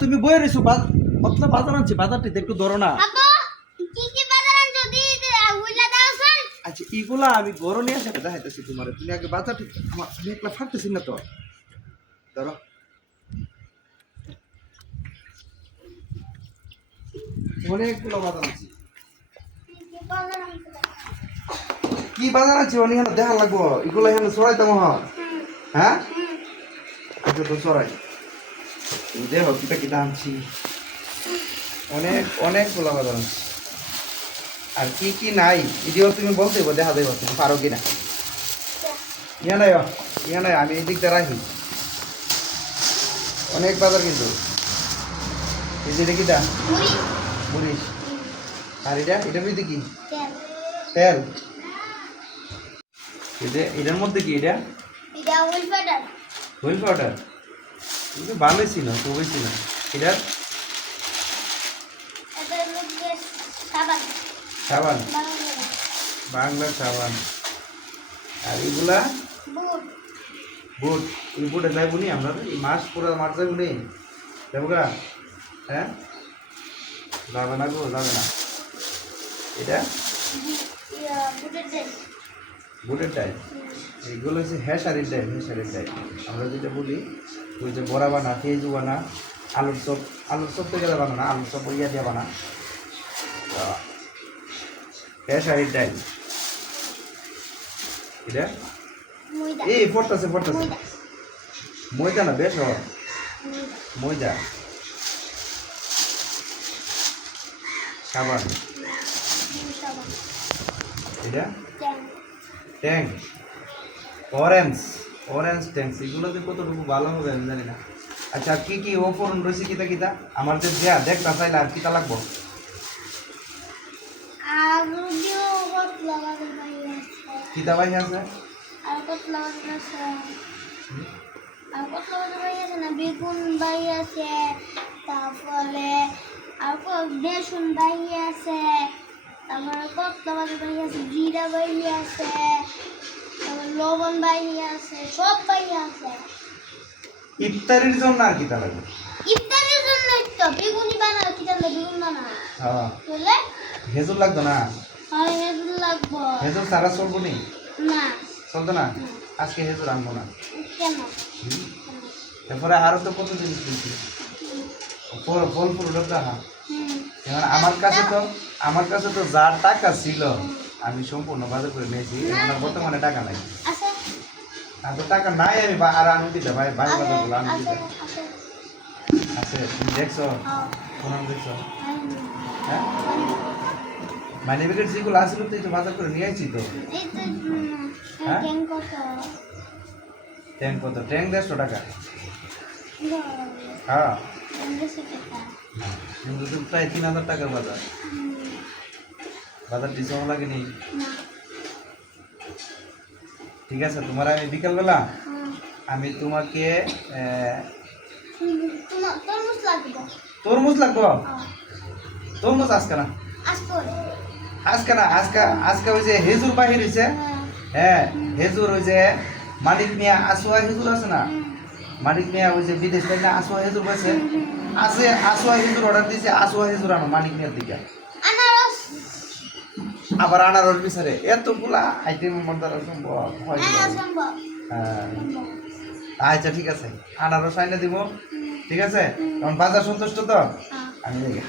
তুমি বই রয়েছো অতলা বাজার আনছি বাজারটিতে একটু ধরো না। আচ্ছা এগুলা আমি গরু নিয়ে আসে দেখাইতেছি তোমার। তুমি আগে বাজারটি আমার আমি একলা ফাটতেছি না তো। ধরো। অনেকগুলো বাজার আনছি। কি বাজার আনছি? অনেক দেখা লাগবো। এগুলো এখানে সরাইতে মহা। হ্যাঁ? আচ্ছা তো সরাই দেখো কিটা কিটা আনছি অনেক অনেকগুলো বাজার আনছি আর কি কি নাই? এটিও তুমি বলতে দেখা দেবো তুমি পারো কিনা? ইয়া নাই ইয়া নাই আমি এই দিকটা রাখি। অনেক বাজার কিন্তু। এই যে কিটা বলিস আর এটা এটা মধ্যে কি? তেল। তেল এটা এটার মধ্যে কি এটা? Wheel butter wheel powder? কিন্তু ভালোই ছিল খুবই ছিল। এটা সাবান। বাংলা সাবান। আর এগুলা? বুট। এই বুটে যাইব নি আমরা এই মাস পুরো মাস যাইব নি? যাব গা? হ্যাঁ? যাবে না গো যাবে না। এটা? বুটের ডাইল এইগুলো হচ্ছে হেসারির ডাইল হেসারির ডাইল আমরা যেটা বলি ওই যে বড়া বানা পেঁয়াজু বানা আলুর চপ আলুর চপ থেকে বানা না আলুর চপ ইয়া দিয়ে বানা। হেসারির ডাইল এটা? এই পড়তেছে পড়তেছে। ময়দা। না বেশ ময়দা। সাবান। এটা? ট্যাঙ্ক। অরেঞ্জ। অরেঞ্জ ট্যাঙ্ক এগুলো যে কতটুকু ভালো হবে আমি জানি না। আচ্ছা কি কি ওপরন রয়েছে কিতা কিতা? আমার যে দেয়া দেখতা চাইলে আর কিতা লাগবো? কত পারি আছে? বেগুন বাই আছে? তারপরে আর বেসন বাই আছে, তারপরে কত পারি আছে, জিরা বাই আছে লবণ আছে সব আছে। ইফতারির জন্য আর কিতা লাগবে ইফতারের জন্য তো বেগুনি বানাও কি বেগুন বানাও। হ্যাঁ। লাগতো না? আর হেজুর লাগবো। হেজুর সারা চলবো নি? না। চলতো না? আজকে হেজুর আনব না। কেন? তারপরে আরও তো কত জিনিস কিনছি। ফল ফল দেখা আমার কাছে তো আমার কাছে তো যা টাকা ছিল আমি সম্পূর্ণ বাজার করে নিয়েছি। এখন আর বর্তমানে টাকা নাই। আর তো টাকা নাই আমি আর আনু দিতে ভাই ভাই বাজারগুলো আনু আছে দিতে আছে। তুমি দেখছ? হ্যাঁ। কোন দেখছ? হ্যাঁ। মানে বিকেট যেগুলো আসছিল তো তো বাজার করে নিয়ে আইছি তো। হ্যাঁ? ট্যাঙ্ক কত? ট্যাঙ্ক দেড়শো টাকা। হ্যাঁ। প্রায় তিন হাজার টাকার বাজার। হুম, বাজার লাগেনি? ঠিক আছে তোমার আমি বিকালবেলা হুম, আমি তোমাকে তরমুজ লাগবো। হ্যাঁ, তরমুজ আজকে না? আজকে। না আজকে আজকে ওই যে হেজুর বাহির হয়েছে হ্যাঁ, হ্যাঁ হেজুর ওই যে মালিক মিয়া আসুয়া হেজুর আছে না? মালিক মিয়া ওই যে বিদেশ থেকে আসুয়া হেজুর পাইছে। আছে আসুয়া হেজুর অর্ডার দিয়েছে আসুয়া হেজুর আনো মালিক মিয়ার দিকে। আবার আনারস বিচারে। এতগুলা আইটেম আমার দ্বারা সম্ভব হয় হ্যাঁ হ্যাঁ। আচ্ছা ঠিক আছে। আনারস আইনে দিব। ঠিক আছে? তখন বাজার সন্তুষ্ট তো? হ্যাঁ। আমি দেখে